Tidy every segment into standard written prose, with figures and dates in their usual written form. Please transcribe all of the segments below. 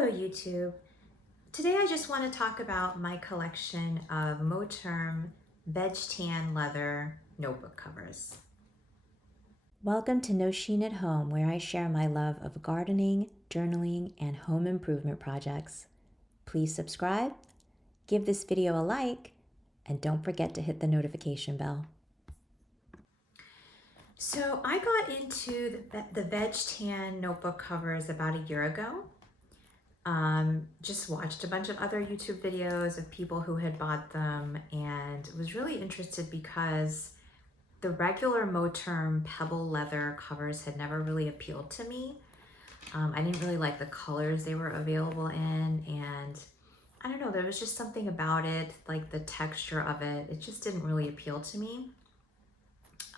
Hello YouTube. Today I just want to talk about my collection of Moterm Veg Tan leather notebook covers. Welcome to No Sheen at Home, where I share my love of gardening, journaling, and home improvement projects. Please subscribe, give this video a like, and don't forget to hit the notification bell. So I got into the Veg Tan notebook covers about a year ago. Just watched a bunch of other YouTube videos of people who had bought them and was really interested because the regular Moterm pebble leather covers had never really appealed to me. I didn't really like the colors they were available in, and I don't know, there was just something about it, like the texture of it, it just didn't really appeal to me.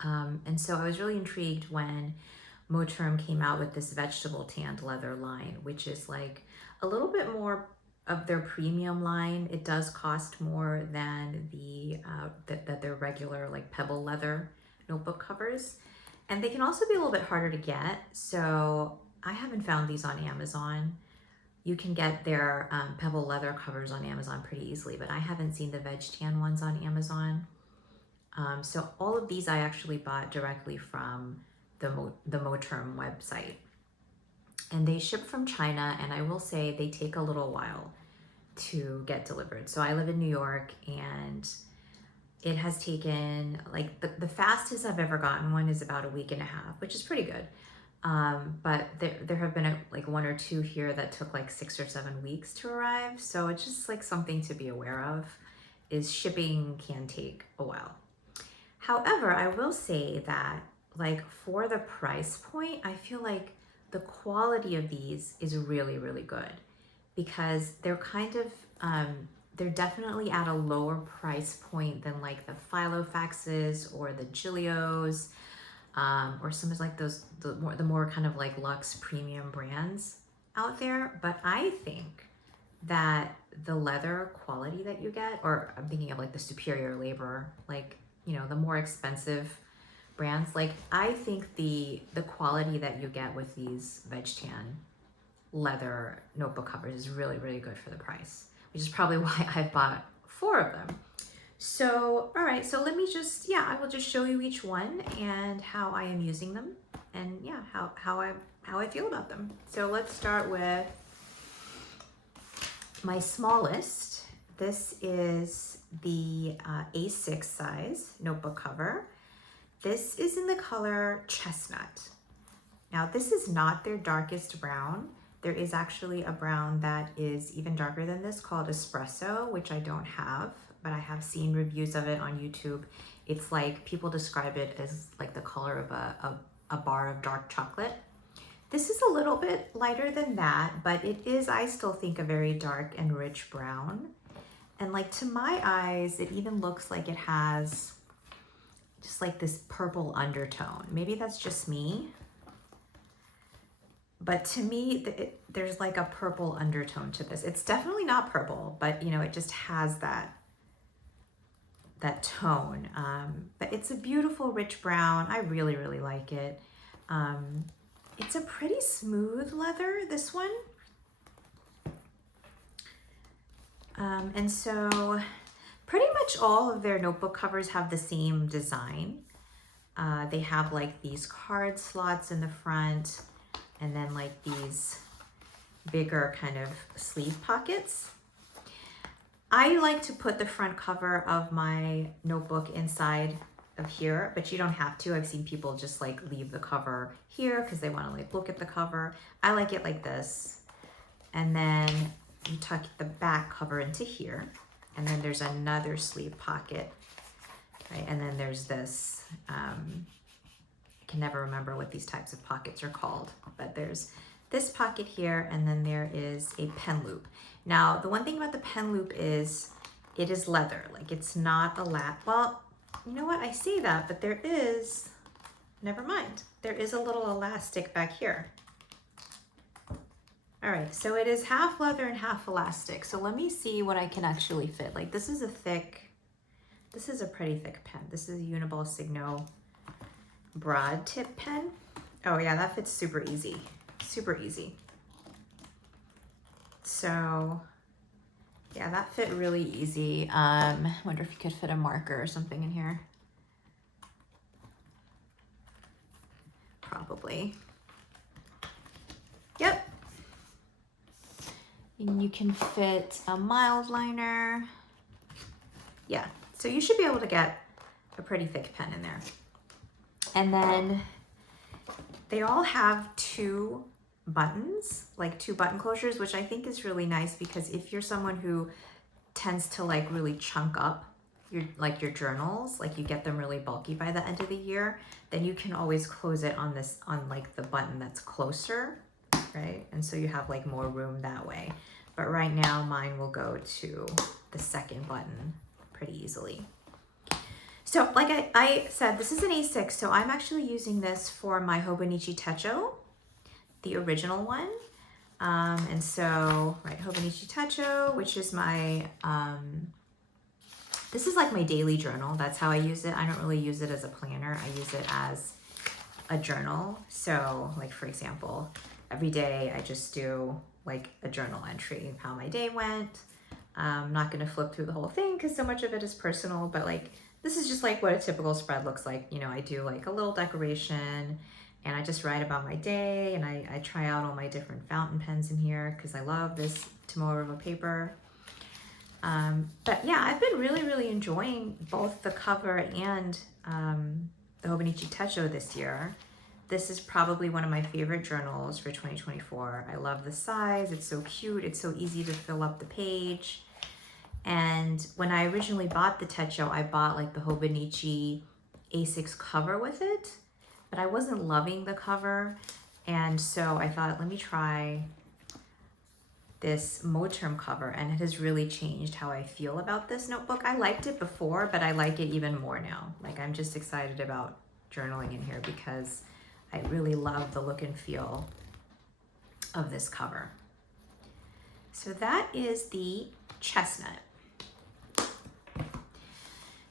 And so I was really intrigued when Moterm came out with this vegetable tanned leather line, which is like a little bit more of their premium line. It does cost more than their regular like pebble leather notebook covers, and they can also be a little bit harder to get. So I haven't found these on Amazon. You can get their pebble leather covers on Amazon pretty easily, but I haven't seen the veg tan ones on Amazon. So all of these I actually bought directly from the Moterm website, and they ship from China, and I will say they take a little while to get delivered. So I live in New York, and it has taken like the fastest I've ever gotten one is about a week and a half, which is pretty good. But there have been like one or two here that took like 6 or 7 weeks to arrive. So it's just like something to be aware of, is shipping can take a while. However, I will say that like for the price point, I feel like the quality of these is really, really good, because they're kind of, they're definitely at a lower price point than like the Filofaxes or the Gilios, or some of like those, the more kind of like luxe premium brands out there. But I think that the leather quality that you get, or I'm thinking of like the superior labor, like, you know, the more expensive brands, like I think the quality that you get with these veg tan leather notebook covers is really, really good for the price, which is probably why I've bought 4 of them. So, all right, so let me just, I will just show you each one and how I am using them, and how I feel about them. So let's start with my smallest. This is the A6 size notebook cover. This is in the color Chestnut. Now, this is not their darkest brown. There is actually a brown that is even darker than this called Espresso, which I don't have, but I have seen reviews of it on YouTube. It's like, people describe it as like the color of a bar of dark chocolate. This is a little bit lighter than that, but it is, I still think, a very dark and rich brown. And like to my eyes, it even looks like it has just like this purple undertone. Maybe that's just me, but to me, there's like a purple undertone to this. It's definitely not purple, but you know, it just has that tone. But it's a beautiful rich brown. I really, really like it. It's a pretty smooth leather, this one. And so pretty much all of their notebook covers have the same design. They have like these card slots in the front, and then like these bigger kind of sleeve pockets. I like to put the front cover of my notebook inside of here, but you don't have to. I've seen people just like leave the cover here because they want to like look at the cover. I like it like this. And then you tuck the back cover into here, and then there's another sleeve pocket, right? And then there's this, I can never remember what these types of pockets are called, but there's this pocket here, and then there is a pen loop. Now, the one thing about the pen loop is it is leather, like it's not a well, you know what, I say that, but there is, never mind, there is a little elastic back here. All right, so it is half leather and half elastic. So let me see what I can actually fit. Like this is a pretty thick pen. This is a Uniball Signo broad tip pen. Oh yeah, that fits super easy, super easy. So yeah, that fit really easy. Wonder if you could fit a marker or something in here. Probably. Yep. And you can fit a mild liner. Yeah, so you should be able to get a pretty thick pen in there. And then they all have two buttons, like two button closures, which I think is really nice because if you're someone who tends to like really chunk up your journals, like you get them really bulky by the end of the year, then you can always close it on this, on like the button that's closer, right? And so you have like more room that way. But right now mine will go to the second button pretty easily. So like I said, this is an A6, so I'm actually using this for my Hobonichi Techo, the original one. And so, right, Hobonichi Techo, which is my, this is like my daily journal. That's how I use it. I don't really use it as a planner. I use it as a journal. So like, for example, every day I just do like a journal entry of how my day went. I'm not going to flip through the whole thing because so much of it is personal, but like, this is just like what a typical spread looks like. You know, I do like a little decoration and I just write about my day, and I try out all my different fountain pens in here because I love this Tomoe River paper. But yeah, I've been really enjoying both the cover and the Hobonichi Techo this year. This is probably one of my favorite journals for 2024. I love the size. It's so cute. It's so easy to fill up the page. And when I originally bought the Techo, I bought like the Hobonichi A6 cover with it, but I wasn't loving the cover. And so I thought, let me try this Moterm cover, and it has really changed how I feel about this notebook. I liked it before, but I like it even more now. Like, I'm just excited about journaling in here because I really love the look and feel of this cover. So that is the Chestnut.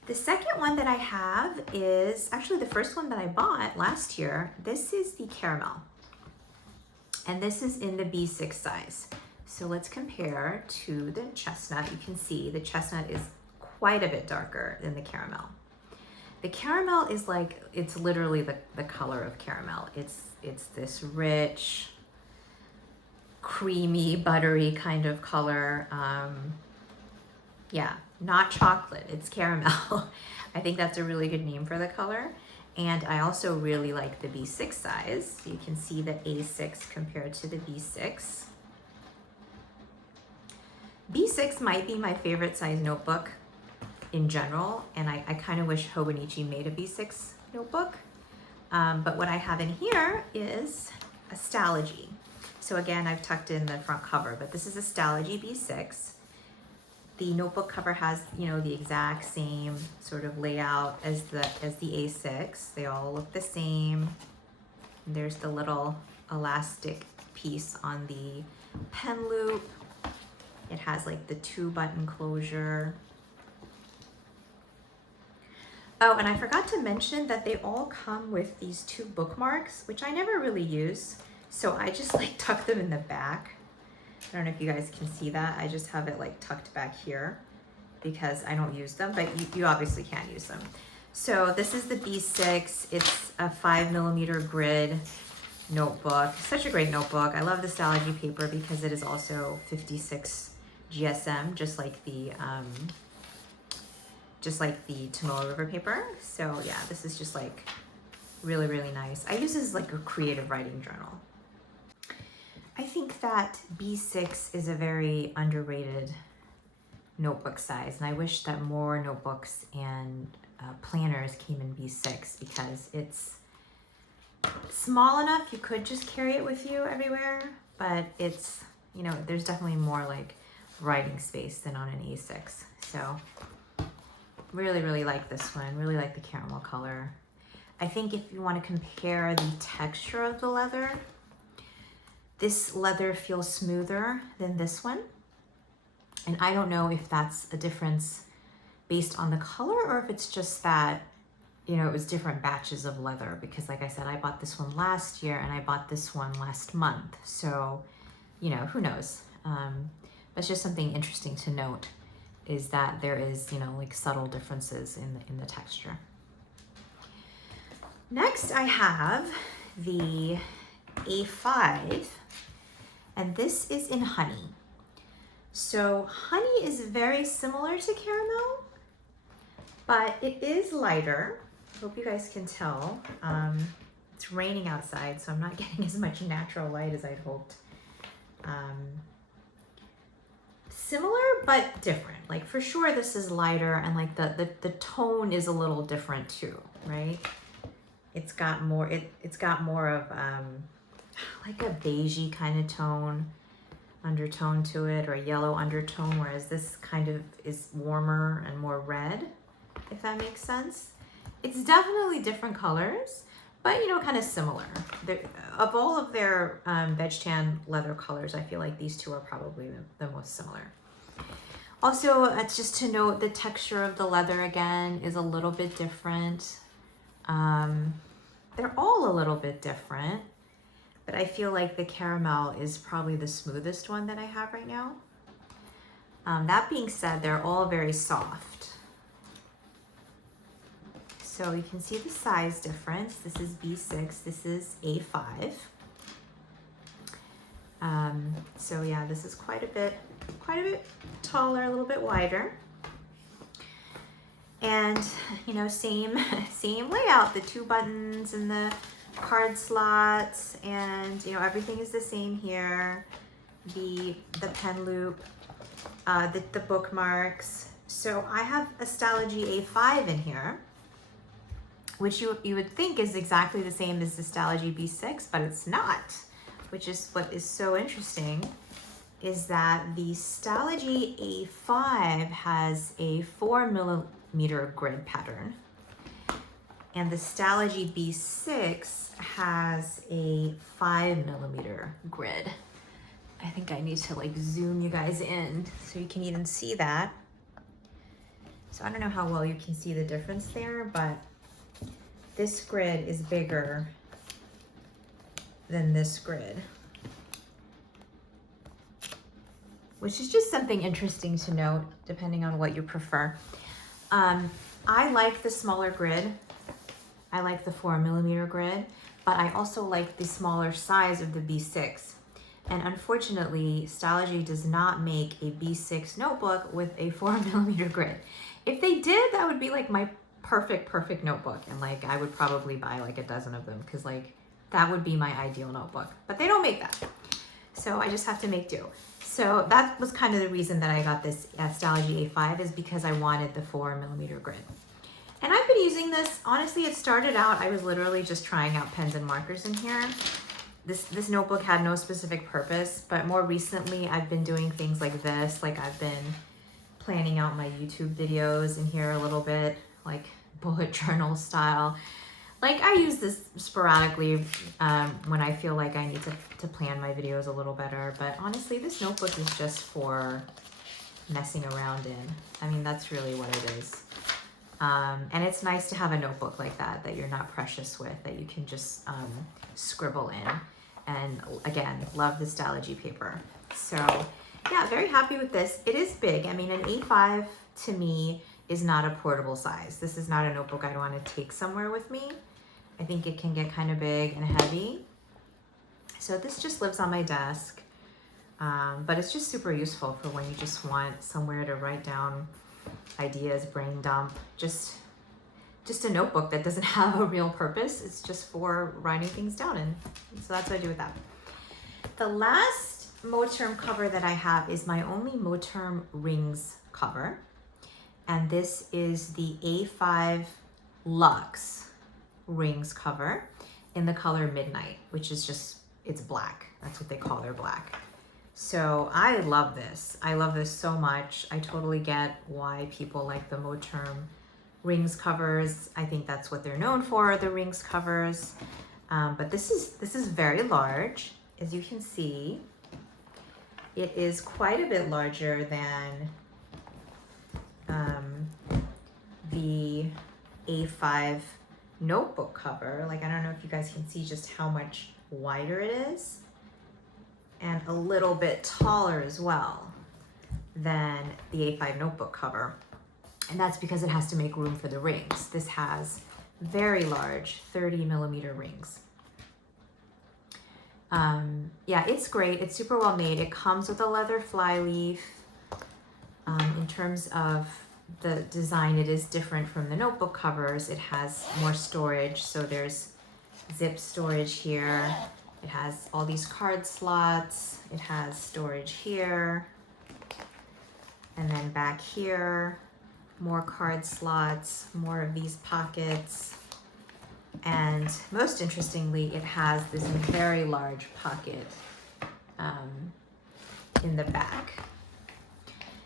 The second one that I have is actually the first one that I bought last year. This is the Caramel, and this is in the B6 size. So let's compare to the Chestnut. You can see the Chestnut is quite a bit darker than the Caramel. The Caramel is like, it's literally the color of caramel. It's this rich, creamy, buttery kind of color. Yeah, not chocolate, it's caramel. I think that's a really good name for the color. And I also really like the B6 size. You can see the A6 compared to the B6. B6 might be my favorite size notebook in general, and I kind of wish Hobonichi made a B6 notebook. But what I have in here is a Stalogy. So again, I've tucked in the front cover, but this is a Stalogy B6. The notebook cover has, you know, the exact same sort of layout as the A6. They all look the same. And there's the little elastic piece on the pen loop. It has like the 2-button closure. Oh, and I forgot to mention that they all come with these 2 bookmarks, which I never really use. So I just like tuck them in the back. I don't know if you guys can see that. I just have it like tucked back here because I don't use them, but you obviously can use them. So this is the B6. It's a 5mm grid notebook. Such a great notebook. I love the Stalogy paper because it is also 56 GSM, just like the Tomoe River paper. So yeah, this is just like really nice. I use this as like a creative writing journal. I think that B6 is a very underrated notebook size, and I wish that more notebooks and planners came in B6 because it's small enough you could just carry it with you everywhere, but it's, you know, there's definitely more like writing space than on an A6. So really like this one. Really like the caramel color. I think if you want to compare the texture of the leather, this leather feels smoother than this one. And I don't know if that's a difference based on the color or if it's just that, you know, it was different batches of leather, because like I said, I bought this one last year and I bought this one last month. So, you know, who knows? It's just something interesting to note, is that there is, you know, like subtle differences in the texture. Next I have the A5, and this is in honey. So honey is very similar to caramel, but it is lighter. Hope you guys can tell. It's raining outside, so I'm not getting as much natural light as I'd hoped. Similar but different. Like for sure this is lighter, and like the tone is a little different too, right? It's got more of like a beigey kind of undertone to it, or a yellow undertone, whereas this kind of is warmer and more red, if that makes sense. It's definitely different colors, but you know, kind of similar. Of all of their veg tan leather colors, I feel like these two are probably the most similar. Also, it's just to note, the texture of the leather again is a little bit different. They're all a little bit different, but I feel like the caramel is probably the smoothest one that I have right now. That being said, they're all very soft. So you can see the size difference. This is B6, this is A5. So yeah, this is quite a bit taller, a little bit wider. And you know, same layout, the 2 buttons and the card slots, and you know, everything is the same here. The pen loop, the bookmarks. So I have a Stalogy A5 in here, which you would think is exactly the same as the Stalogy B6, but it's not. Which is what is so interesting, is that the Stalogy A5 has a 4mm grid pattern, and the Stalogy B6 has a 5mm grid. I think I need to like zoom you guys in so you can even see that. So I don't know how well you can see the difference there, but this grid is bigger than this grid, which is just something interesting to note depending on what you prefer. I like the smaller grid. I like the 4mm grid, but I also like the smaller size of the B6. And unfortunately, Stalogy does not make a B6 notebook with a 4mm grid. If they did, that would be like my perfect notebook, and like I would probably buy like a dozen of them, because like that would be my ideal notebook, but they don't make that. So I just have to make do. So that was kind of the reason that I got this Stalogy A5, is because I wanted the 4mm grid. And I've been using this, honestly, it started out, I was literally just trying out pens and markers in here. This notebook had no specific purpose, but more recently I've been doing things like this. Like I've been planning out my YouTube videos in here a little bit, like bullet journal style. Like I use this sporadically when I feel like I need to plan my videos a little better. But honestly, this notebook is just for messing around in. I mean, that's really what it is. And it's nice to have a notebook like that you're not precious with, that you can just scribble in. And again, love the Stalogy paper. So yeah, very happy with this. It is big. I mean, an A5 to me is not a portable size. This is not a notebook I'd want to take somewhere with me. I think it can get kind of big and heavy. So this just lives on my desk. But it's just super useful for when you just want somewhere to write down ideas, brain dump, just a notebook that doesn't have a real purpose. It's just for writing things down in. So that's what I do with that. The last Moterm cover that I have is my only Moterm rings cover. And this is the A5 Luxe rings cover in the color Midnight, which is just, it's black. That's what they call their black. So I love this. I love this so much. I totally get why people like the Moterm rings covers. I think that's what they're known for, the rings covers. But this is very large. As you can see, it is quite a bit larger than the A5 notebook cover. Like, I don't know if you guys can see just how much wider it is. and a little bit taller as well than the A5 notebook cover. And that's because it has to make room for the rings. This has very large 30mm rings. Yeah, it's great. It's super well made. It comes with a leather flyleaf. In terms of the design, it is different from the notebook covers. It has more storage, so there's zip storage here. It has all these card slots. It has storage here. And then back here, more card slots, more of these pockets. And most interestingly, it has this very large pocket in the back.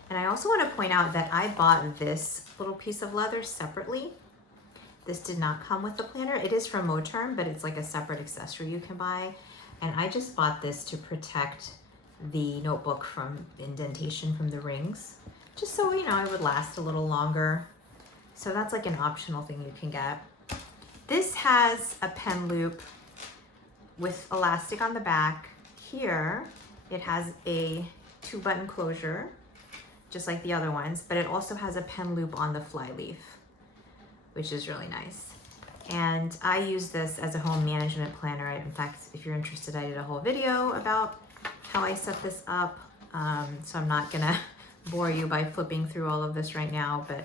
And I also want to point out that I bought this little piece of leather separately. This did not come with the planner. It is from Moterm, but it's like a separate accessory you can buy. And I just bought this to protect the notebook from indentation from the rings, just so, you know, it would last a little longer. So that's like an optional thing you can get. This has a pen loop with elastic on the back. Here, it has a 2-button closure, just like the other ones, but it also has a pen loop on the flyleaf, which is really nice. And I use this as a home management planner. In fact, if you're interested, I did a whole video about how I set this up. So I'm not gonna bore you by flipping through all of this right now, but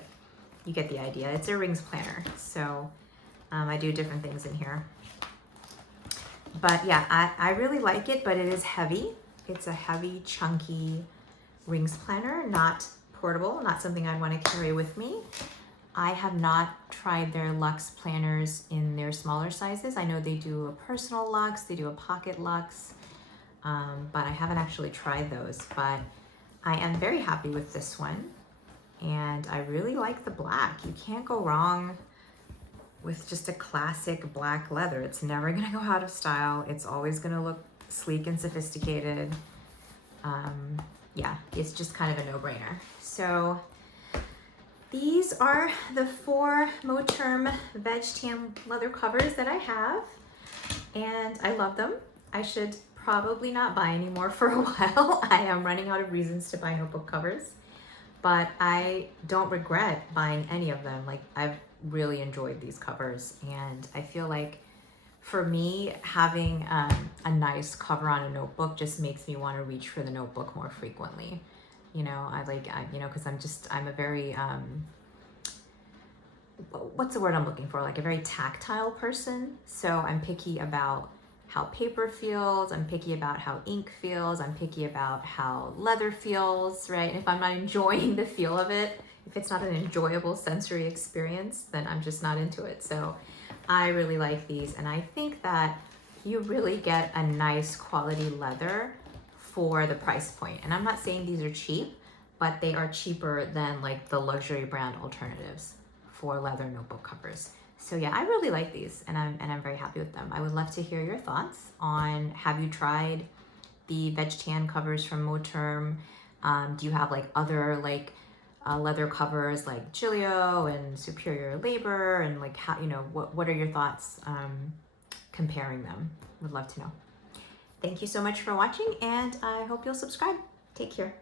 you get the idea. It's a rings planner, so I do different things in here. But yeah, I really like it, but it is heavy. It's a heavy, chunky rings planner, not portable, not something I'd want to carry with me. I have not tried their luxe planners in their smaller sizes. I know they do a personal luxe, they do a pocket luxe, but I haven't actually tried those. But I am very happy with this one, and I really like the black. You can't go wrong with just a classic black leather. It's never gonna go out of style. It's always gonna look sleek and sophisticated. Yeah, it's just kind of a no-brainer. So these are the 4 Moterm Veg Tan leather covers that I have, and I love them. I should probably not buy any more for a while. I am running out of reasons to buy notebook covers, but I don't regret buying any of them. Like, I've really enjoyed these covers, and I feel like for me, having a nice cover on a notebook just makes me want to reach for the notebook more frequently. You know, you know, because I'm a very, what's the word I'm looking for? Like a very tactile person. So I'm picky about how paper feels. I'm picky about how ink feels. I'm picky about how leather feels, right? And if I'm not enjoying the feel of it, if it's not an enjoyable sensory experience, then I'm just not into it. So I really like these, and I think that you really get a nice quality leather for the price point. And I'm not saying these are cheap, but they are cheaper than like the luxury brand alternatives for leather notebook covers. So yeah, I really like these, and I'm very happy with them. I would love to hear your thoughts on, have you tried the Veg Tan covers from Moterm? Do you have like other like leather covers like Giglio and Superior Labor, and like how, you know, what are your thoughts comparing them? Would love to know. Thank you so much for watching, and I hope you'll subscribe. Take care.